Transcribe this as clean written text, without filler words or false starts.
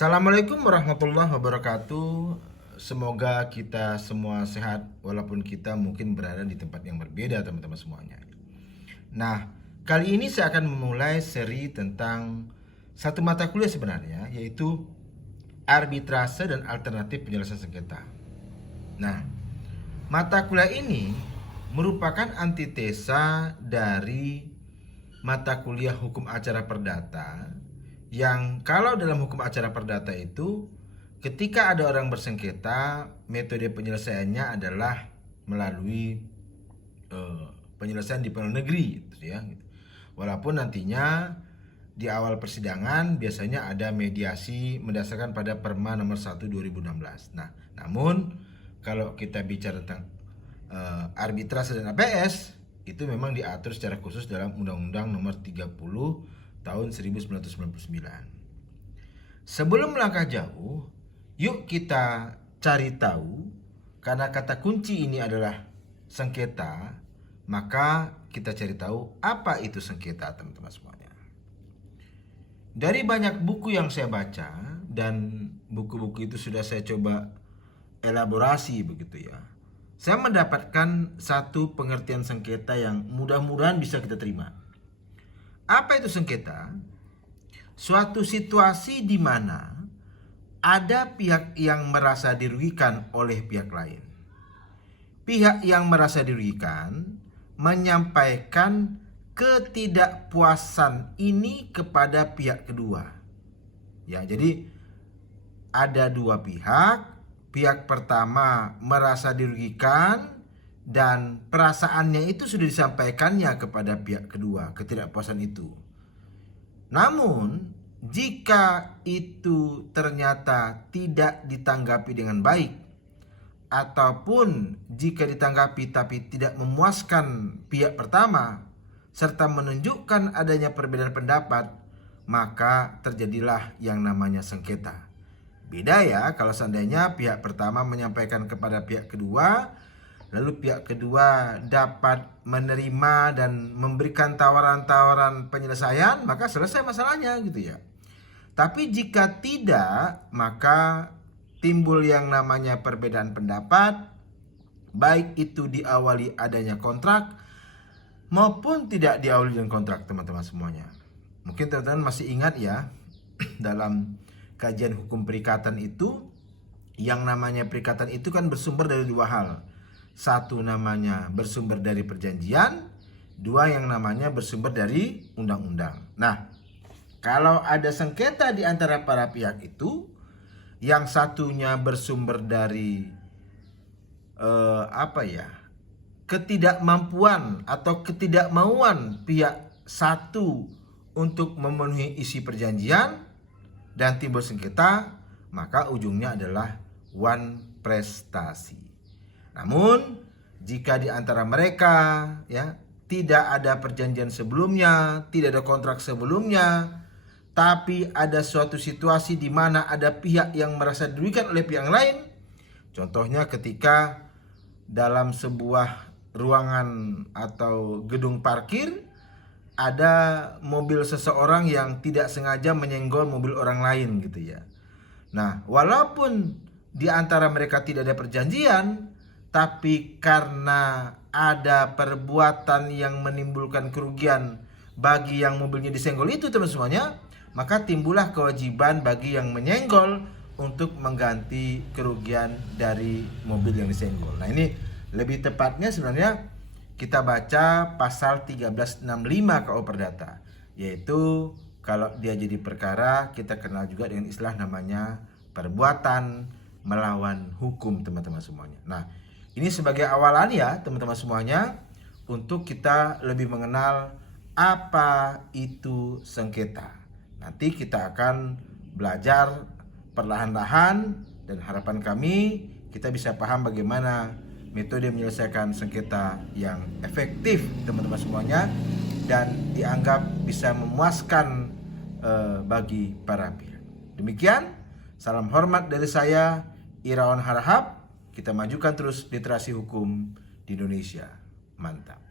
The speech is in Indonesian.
Assalamualaikum warahmatullahi wabarakatuh. Semoga kita semua sehat walaupun kita mungkin berada di tempat yang berbeda, teman-teman semuanya. Nah, kali ini saya akan memulai seri tentang satu mata kuliah sebenarnya, yaitu arbitrase dan alternatif penyelesaian sengketa. Nah, mata kuliah ini merupakan antitesa dari mata kuliah hukum acara perdata, yang kalau dalam hukum acara perdata itu ketika ada orang bersengketa, metode penyelesaiannya adalah melalui penyelesaian di pengadilan negeri gitu ya. Walaupun nantinya di awal persidangan biasanya ada mediasi mendasarkan pada Perma nomor 1 2016. Nah, namun kalau kita bicara tentang arbitrase dan APS, itu memang diatur secara khusus dalam Undang-Undang nomor 30 tahun 1999. Sebelum melangkah jauh, yuk kita cari tahu, karena kata kunci ini adalah sengketa, maka kita cari tahu apa itu sengketa, teman-teman semuanya. Dari banyak buku yang saya baca, dan buku-buku itu sudah saya coba elaborasi begitu ya, saya mendapatkan satu pengertian sengketa yang mudah-mudahan bisa kita terima. Apa itu sengketa? Suatu situasi di mana ada pihak yang merasa dirugikan oleh pihak lain. Pihak yang merasa dirugikan menyampaikan ketidakpuasan ini kepada pihak kedua. Ya, jadi ada dua pihak. Pihak pertama merasa dirugikan dan perasaannya itu sudah disampaikannya kepada pihak kedua, ketidakpuasan itu. Namun, jika itu ternyata tidak ditanggapi dengan baik, ataupun jika ditanggapi tapi tidak memuaskan pihak pertama, serta menunjukkan adanya perbedaan pendapat, maka terjadilah yang namanya sengketa. Beda ya kalau seandainya pihak pertama menyampaikan kepada pihak kedua, lalu pihak kedua dapat menerima dan memberikan tawaran-tawaran penyelesaian, maka selesai masalahnya gitu ya. Tapi jika tidak, maka timbul yang namanya perbedaan pendapat, baik itu diawali adanya kontrak maupun tidak diawali dengan kontrak, teman-teman semuanya. Mungkin teman-teman masih ingat ya, dalam kajian hukum perikatan itu, yang namanya perikatan itu kan bersumber dari dua hal. Satu namanya bersumber dari perjanjian, dua yang namanya bersumber dari undang-undang. Nah, kalau ada sengketa di antara para pihak itu, yang satunya bersumber dari ketidakmampuan atau ketidakmauan pihak satu untuk memenuhi isi perjanjian dan timbul sengketa, maka ujungnya adalah wan prestasi. Namun jika di antara mereka ya tidak ada perjanjian sebelumnya, tidak ada kontrak sebelumnya, tapi ada suatu situasi di mana ada pihak yang merasa dirugikan oleh pihak yang lain. Contohnya ketika dalam sebuah ruangan atau gedung parkir ada mobil seseorang yang tidak sengaja menyenggol mobil orang lain gitu ya. Nah, walaupun di antara mereka tidak ada perjanjian, tapi karena ada perbuatan yang menimbulkan kerugian bagi yang mobilnya disenggol itu, teman semuanya, maka timbullah kewajiban bagi yang menyenggol untuk mengganti kerugian dari mobil yang disenggol. Nah, ini lebih tepatnya sebenarnya kita baca pasal 1365 KUH Perdata, yaitu kalau dia jadi perkara, kita kenal juga dengan istilah namanya perbuatan melawan hukum, teman-teman semuanya. Nah, ini sebagai awalan ya teman-teman semuanya, untuk kita lebih mengenal apa itu sengketa. Nanti kita akan belajar perlahan-lahan, dan harapan kami kita bisa paham bagaimana metode menyelesaikan sengketa yang efektif, teman-teman semuanya, dan dianggap bisa memuaskan bagi para pihak. Demikian, salam hormat dari saya, Irawan Harahap. Kita majukan terus literasi hukum di Indonesia. Mantap.